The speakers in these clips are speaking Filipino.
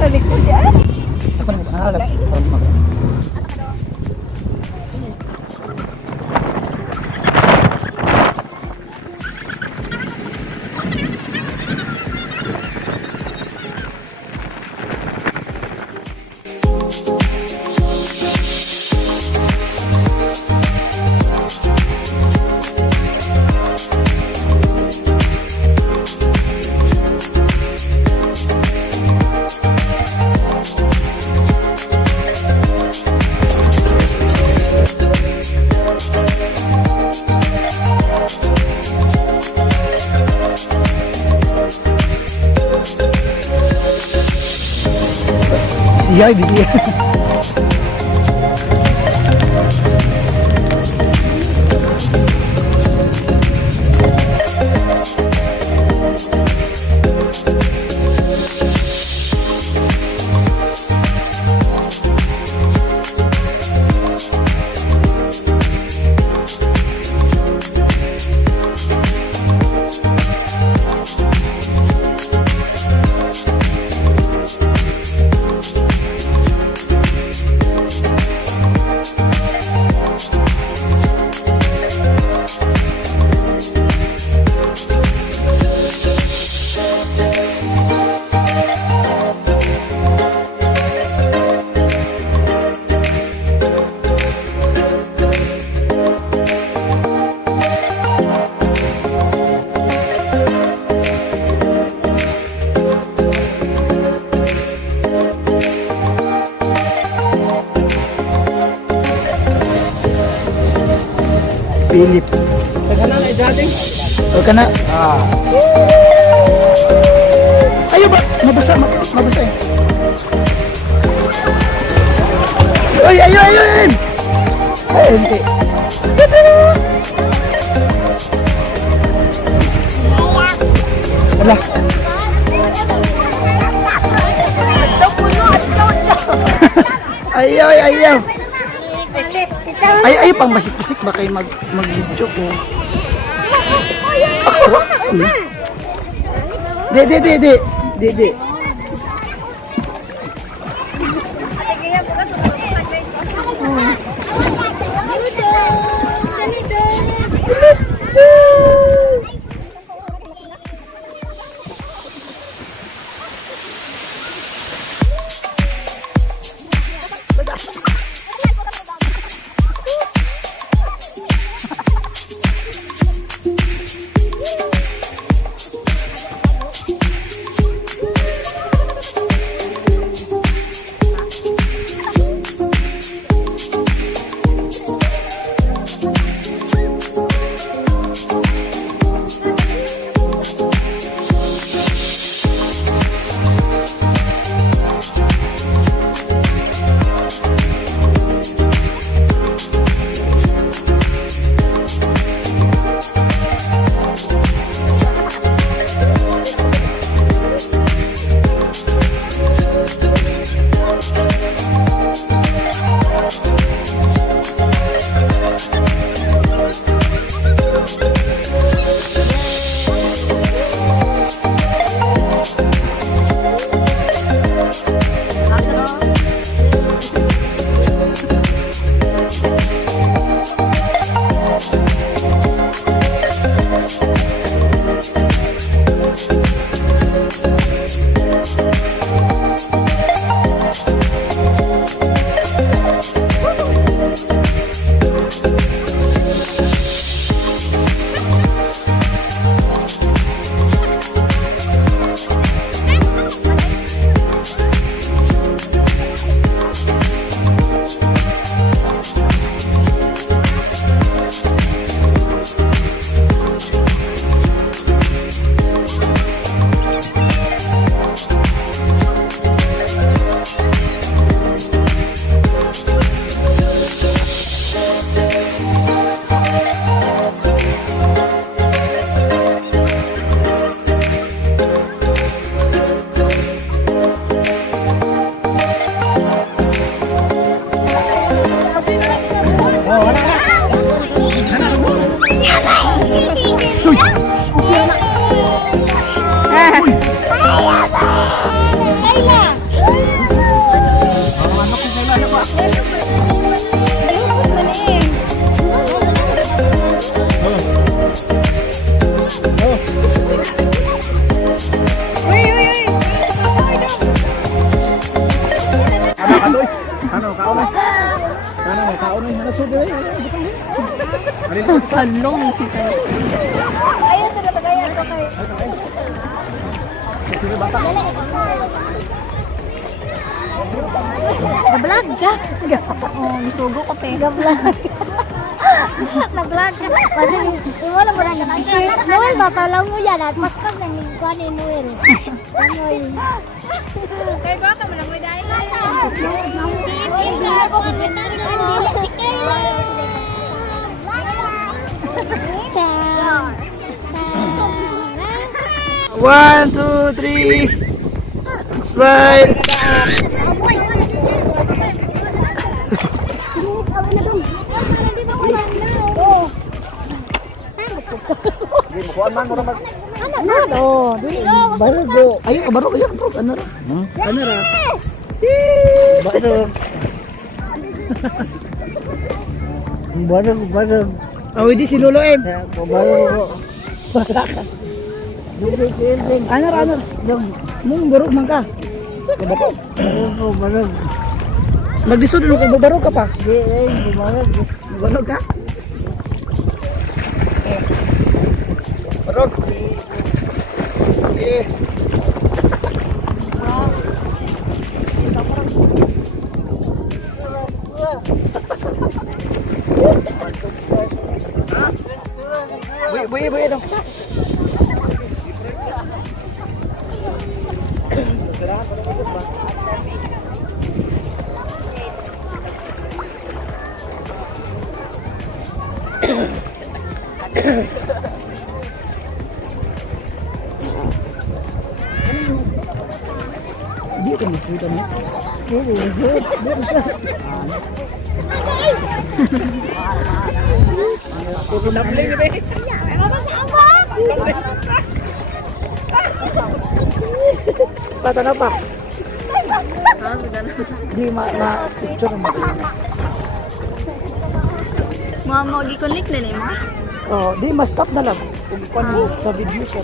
Sa likod yan. Sa ko na halap. Busy ay, busy. Philip. Teka na, ay dati. Huwag ka na. Ayaw ba? Mabasa, mabasa eh. Uy, ayaw. Ay, hindi. Wala. Ayaw. Ay, pang masik-masik ba kayo mag-video ko? Ako? Di. Ano, kaon na. Sana may kaon na. Ano, sudo eh. Halong si tayo. Ayun, sa natagayan ko kay. Sino bata? Ga-vlog ka. Oh, misugo ko te. Ga-vlog. Nag-vlog ka. Kasi wala mo lang nakikita. Noel, mapalaw mo yan at paspas ng kuha ni Noel. Noel. Kaya ba ka mo lang may dahil? One, two, three. Smile. Hindi mo kuan man mo mag. Ano? Dili no. Barog. Ayo, barog ayo, barog ano ra? Ano ra? Barog. Barog. Awi di si Lolo Em. Barog. Ano ra? Mong barog man ka. Barog. Magdisod mo kung barog ka pa. Barog ka. Barog. Buy dong. Dito mas dito na. Pinabling ba? Pata na pa. Di picture mo. Mama, gi-connect na ni mo. Oh, di stop na lang. Kung paano sa video siya.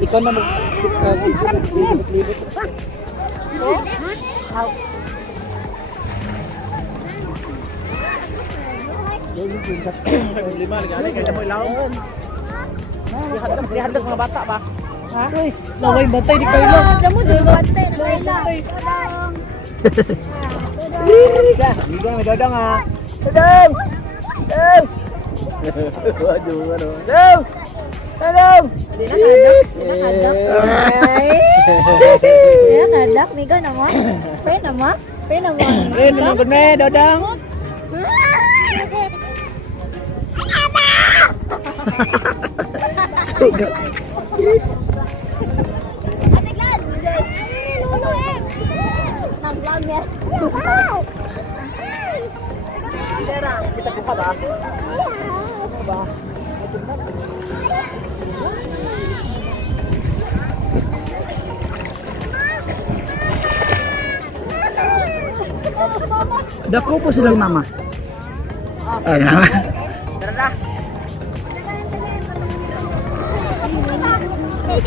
Ikaw na mag-libot. Lima, ligali, kaya mo ilaw. Dihandag mga bata ba? Ha? Uy, naway batay di kayo lang. Kamu juga bantay na kaila. Hindi may dadang ha. Dadang! Dadang! Waduh, waduh. Dadang! Dadang! Hindi na kadak. Hindi na kadak. Miga naman. Pwede naman. Pwede naman. Eh, nangod na eh, dadang. Sugat. Atiglan! Lulu eh! Nag-vlog yan. Kita buka ba? Ba? Dako po silang mama. Ay, mama. Tara. Ay,